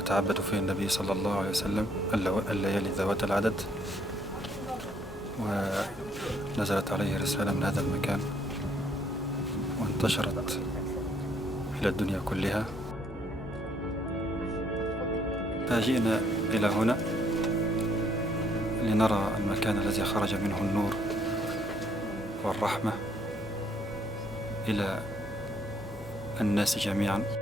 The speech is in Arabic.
يتعبد فيه النبي صلى الله عليه وسلم الليالي ذوات العدد، ونزلت عليه رسالة من هذا المكان وانتشرت إلى الدنيا كلها. فجئنا إلى هنا لنرى المكان الذي خرج منه النور والرحمة إلى الناس جميعا.